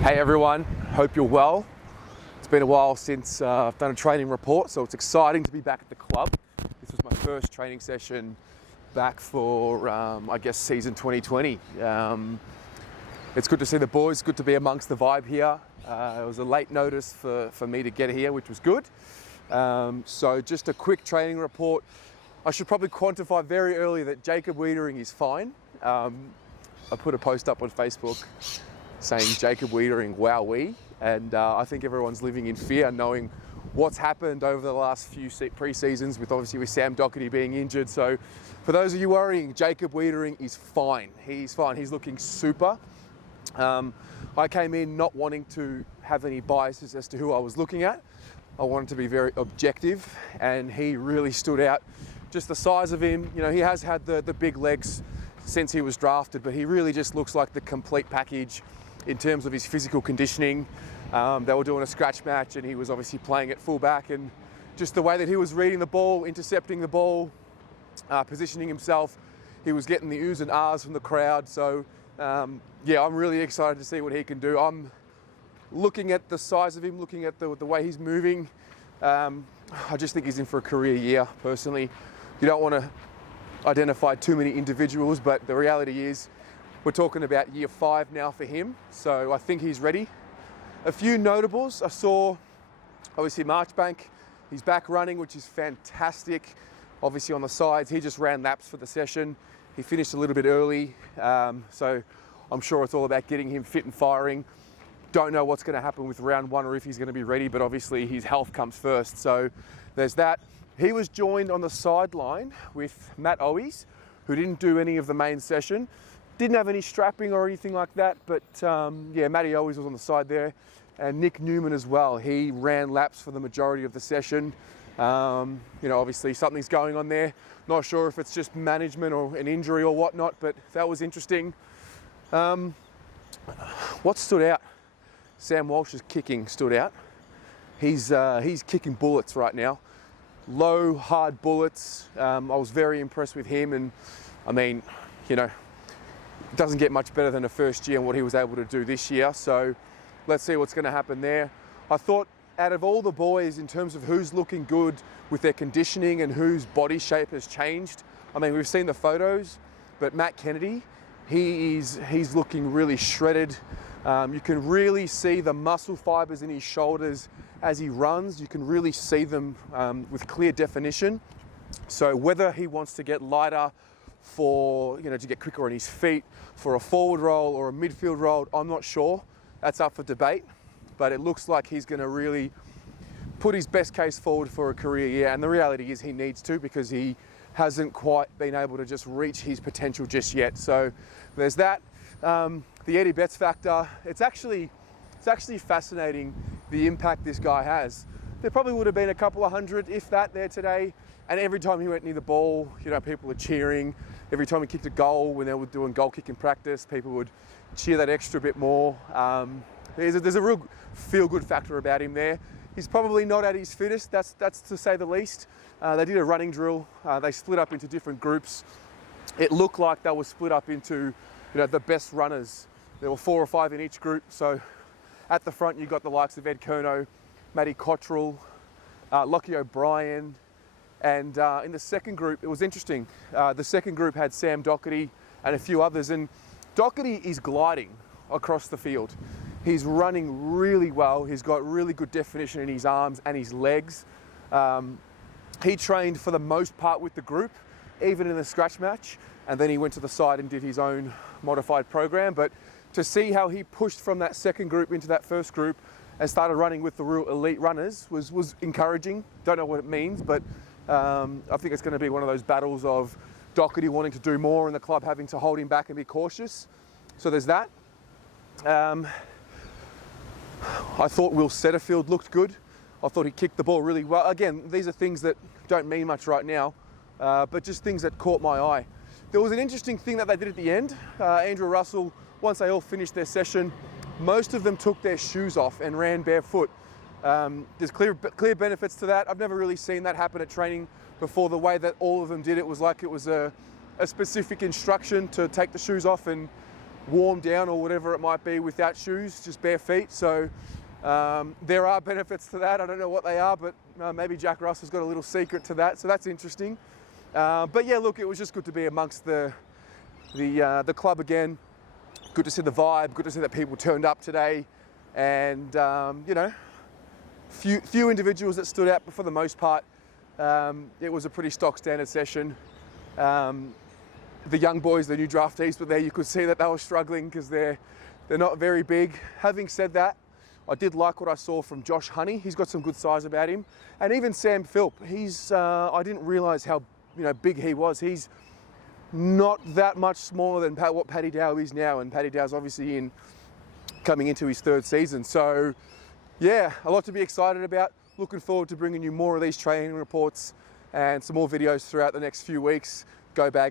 Hey everyone, hope you're well. It's been a while since I've done a training report, so it's exciting to be back at the club. This was my first training session back for, I guess, season 2020. It's good to see the boys, good to be amongst the vibe here. It was a late notice for me to get here, which was good. So just a quick training report. I should probably quantify very early that Jacob Wiedering is fine. I put a post up on Facebook saying Jacob Wiedering, wowee. And I think everyone's living in fear knowing what's happened over the last few pre-seasons with Sam Doherty being injured. So for those of you worrying, Jacob Wiedering is fine. He's fine, he's looking super. I came in not wanting to have any biases as to who I was looking at. I wanted to be very objective, and he really stood out. Just the size of him, you know, he has had the big legs since he was drafted, but he really just looks like the complete package in terms of his physical conditioning. They were doing a scratch match and he was obviously playing at fullback, and just the way that he was reading the ball, intercepting the ball, positioning himself, he was getting the oohs and ahs from the crowd. So yeah, I'm really excited to see what he can do. I'm looking at the size of him, looking at the way he's moving. I just think he's in for a career year, personally. You don't want to identify too many individuals, but the reality is we're talking about year 5 now for him, so I think he's ready. A few notables, I saw obviously Marchbank, he's back running, which is fantastic. Obviously on the sides, he just ran laps for the session. He finished a little bit early, so I'm sure it's all about getting him fit and firing. Don't know what's going to happen with round 1 or if he's going to be ready, but obviously his health comes first, so there's that. He was joined on the sideline with Matt Owies, who didn't do any of the main session. Didn't have any strapping or anything like that, but yeah, Matty Owies was on the side there. And Nick Newman as well. He ran laps for the majority of the session. You know, obviously something's going on there. Not sure if it's just management or an injury or whatnot, but that was interesting. What stood out? Sam Walsh's kicking stood out. He's kicking bullets right now. Low, hard bullets. I was very impressed with him, and I mean, you know, it doesn't get much better than the first year and what he was able to do this year. So let's see what's going to happen there. I thought out of all the boys, in terms of who's looking good with their conditioning and whose body shape has changed, I mean, we've seen the photos, but Matt Kennedy, he's looking really shredded. You can really see the muscle fibers in his shoulders as he runs. You can really see them with clear definition. So whether he wants to get lighter for, you know, to get quicker on his feet, for a forward roll or a midfield roll, I'm not sure. That's up for debate, but it looks like he's going to really put his best case forward for a career year, and the reality is he needs to, because he hasn't quite been able to just reach his potential just yet. So there's that. The Eddie Betts factor, it's actually fascinating the impact this guy has. There probably would have been a couple of hundred, if that, there today. And every time he went near the ball, you know, people were cheering. Every time he kicked a goal, when they were doing goal kicking practice, people would cheer that extra bit more. There's a real feel-good factor about him there. He's probably not at his fittest, that's to say the least. They did a running drill. They split up into different groups. It looked like they were split up into, you know, the best runners. There were 4 or 5 in each group. So at the front, you got the likes of Ed Kerno, Matty Cottrell, Lockie O'Brien. And in the second group, it was interesting. The second group had Sam Doherty and a few others. And Doherty is gliding across the field. He's running really well. He's got really good definition in his arms and his legs. He trained for the most part with the group, even in the scratch match. And then he went to the side and did his own modified program. But to see how he pushed from that second group into that first group and started running with the real elite runners was encouraging. Don't know what it means, but I think it's going to be one of those battles of Doherty wanting to do more and the club having to hold him back and be cautious. So there's that. I thought Will Setterfield looked good. I thought he kicked the ball really well. Again, these are things that don't mean much right now, but just things that caught my eye. There was an interesting thing that they did at the end. Andrew Russell, once they all finished their session, most of them took their shoes off and ran barefoot. There's clear benefits to that. I've never really seen that happen at training before. The way that all of them did it was like it was a specific instruction to take the shoes off and warm down or whatever it might be without shoes, just bare feet. So there are benefits to that. I don't know what they are, but maybe Jack Russell's got a little secret to that. So that's interesting. But yeah, look, it was just good to be amongst the club again. Good to see the vibe. Good to see that people turned up today, and you know, few individuals that stood out, but for the most part, it was a pretty stock standard session. The young boys, the new draftees, but there you could see that they were struggling because they're not very big. Having said that, I did like what I saw from Josh Honey. He's got some good size about him, and even Sam Philp. I didn't realise how big he was. He's not that much smaller than what Paddy Dow is now, and Paddy Dow's obviously coming into his 3rd season. So yeah, a lot to be excited about. Looking forward to bringing you more of these training reports and some more videos throughout the next few weeks. Go Bag.